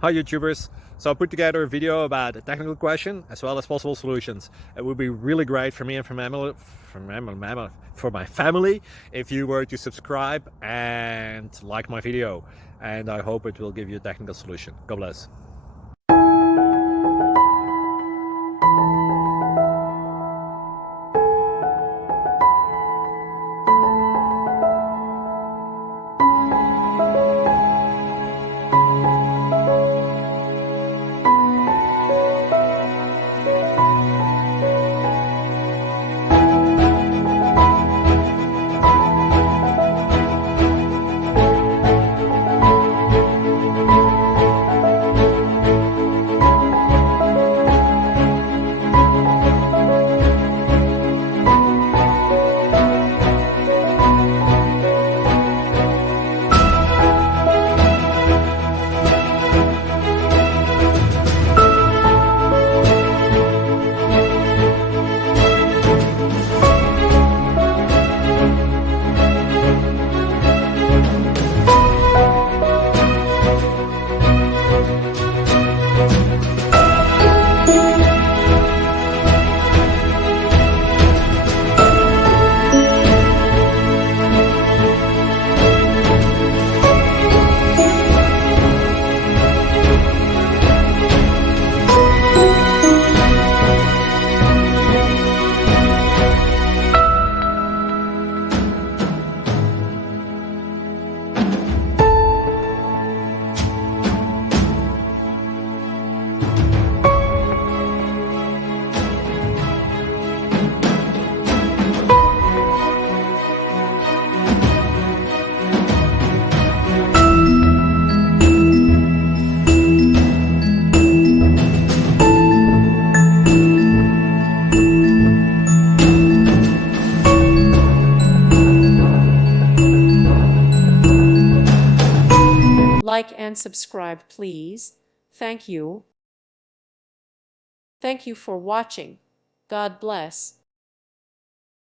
Hi YouTubers! So I put together a video about a technical question as well as possible solutions. It would be really great for me and for my family if you were to subscribe and like my video, and I hope it will give you a technical solution. God bless. Like and subscribe, please. Thank you. Thank you for watching. God bless.